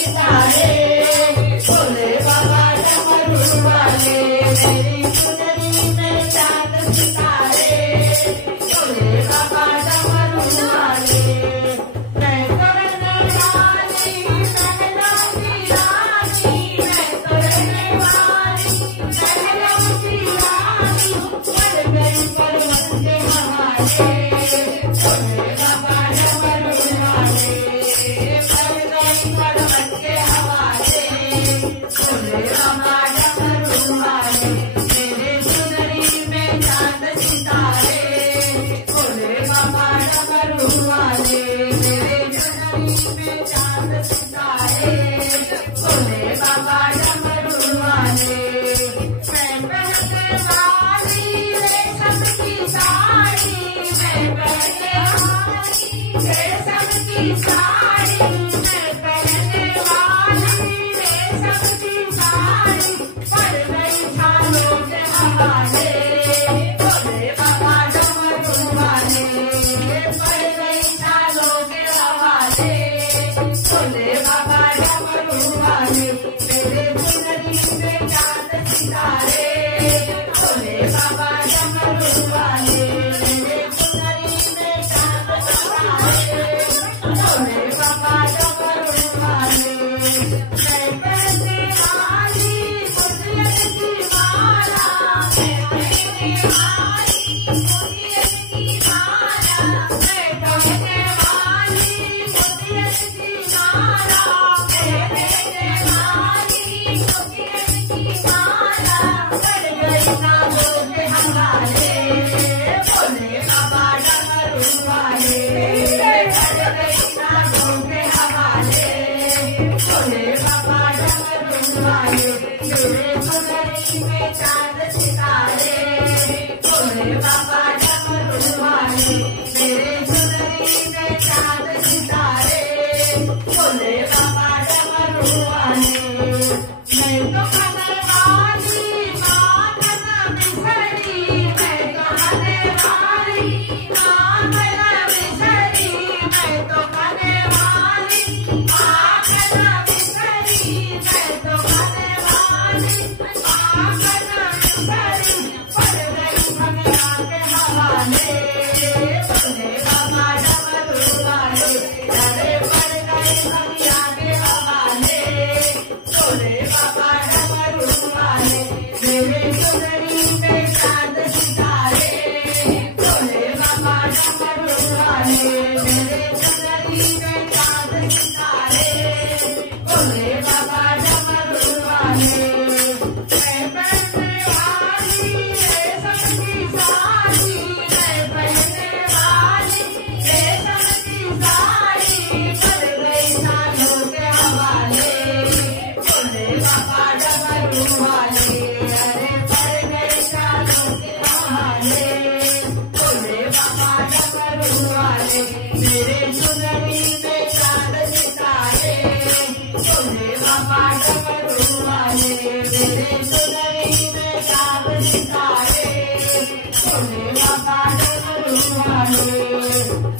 सितारे, भोले बाबा डमरू वाले, मेरी चुनरी में चांद सितारे, भोले बाबा डमरू वाले। मैं तो रहने वाली महलों की रानी, मैं तो रहने वाली महलों की रानी, पड़ गई पर्वत के हवाले, भोले बाबा डमरू वाले, पड़ गई पर्वत के हवाले, भोले बाबा डमरू वाले, मेरे चुनरी में चांद सितारे, भोले बाबा डमरू वाले, मेरे चुनरी में चांद सितारे, भोले बाबा डमरू वाले। मैं पहनने वाली रेशम की साड़ी, मैं पहनने वाली रेशम की साड़ी, मैं पहनने वाली रेशम की साड़ी, पड़ गई झालों के हवाले, भोले बाबा डमरू वाले, पड़ गई झालों के हवाले, भोले बाबा डमरू वाले, मेरे चुनरी में चांद सितारे, भोले बाबा डमरू वाले, मेरे चुनरी में चांद सितारे, भोले बाबा डमरू वाले। मैं पहनने वाली मुर्शिद की माला, मैं पहनने वाली मुर्शिद की माला, मैं पहनने वाली मुर्शिद की माला, मैं पहनने वाली मुर्शिद की माला, पड़ गई नाजों के हवाले, भोले बाबा डमरू वाले, पड़ गई नाजों के हवाले, भोले बाबा डमरू वाले, मेरे चुनरी में चांद सितारे, भोले बाबा डमरू वाले, मेरे चुनरी में चांद सितारे, भोले बाबा डमरू वाले। मैं तो खाने वाली माखन बिसरी, मैं तो खाने वाली माखन बिसरी, मैं तो खाने वाली माखन बिसरी, मैं तो खाने वाली माखन बिसरी, पड़ गई भंगिया के हवाले, भोले बाबा डमरू वाले, अरे पड़ गई भंगिया के हवाले, भोले बाबा डमरू वाले, मेरे चुनरी में चांद सितारे, भोले बाबा डमरू वाले, मेरे चुनरी में चांद सितारे, भोले बाबा डमरू वाले। मैं पहनने वाली रेशम की साड़ी, मैं पहनने वाली रेशम की साड़ी, पड़ गई सालों के हवाले, भोले बाबा डमरू वाले, अरे पड़ गई सालों के हवाले, भोले बाबा डमरू वाले, मेरे चुनरी में चांद सितारे, भोले बाबा डमरू वाले, मेरे चुनरी में चांद सितारे, भोले बाबा डमरू वाले।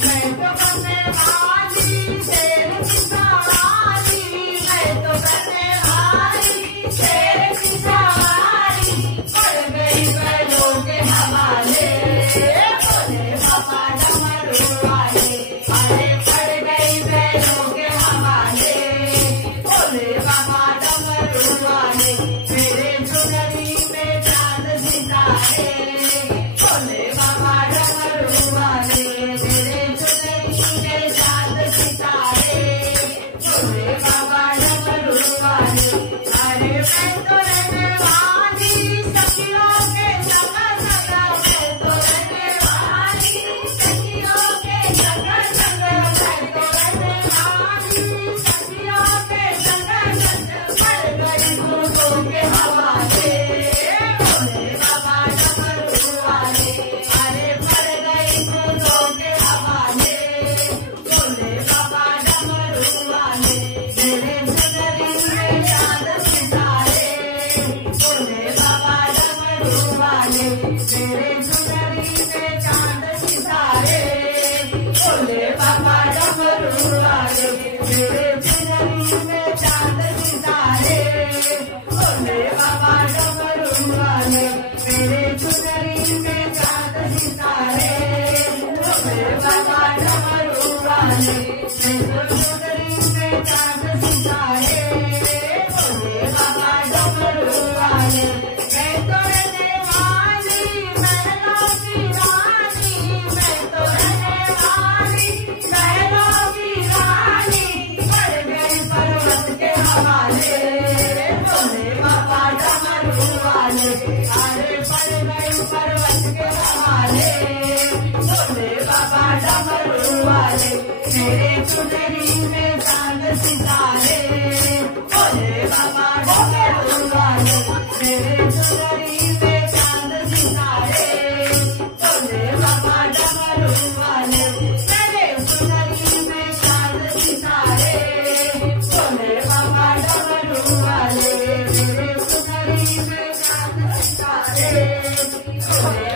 मैं तो करने वाली शेर की सवारी, मैं तो करने वाली शेर की सवारी, पड़ गई बैलों के हवाले, भोले बाबा डमरू वाले, अरे पड़ गई बैलों के हवाले, भोले बाबा डमरू वाले, मेरे भोले बाबा डमरू वाले मेरे चुनरी में चांद सितारे भोले बाबा डमरू वाले मेरे चुनरी में चांद सितारे भोले बाबा डमरू वाले मैं तो रहने वाली महलों की रानी मैं तो रहने वाली महलों की रानी पड़ गई पर्वत के हवाले भोले बाबा डमरू वाले अरे पड़ गई पर्वत के हवाले भोले बाबा डमरू वाले मेरे चुनरी में चांद सितारे भोले बाबा डमरू वाले मेरे चुनरी में चांद सितारे भोले बाबा डमरू वाले मेरे चुनरी में चांद सितारे भोले बाबा डमरू वाले मेरे चुनरी में चांद सितारे भोले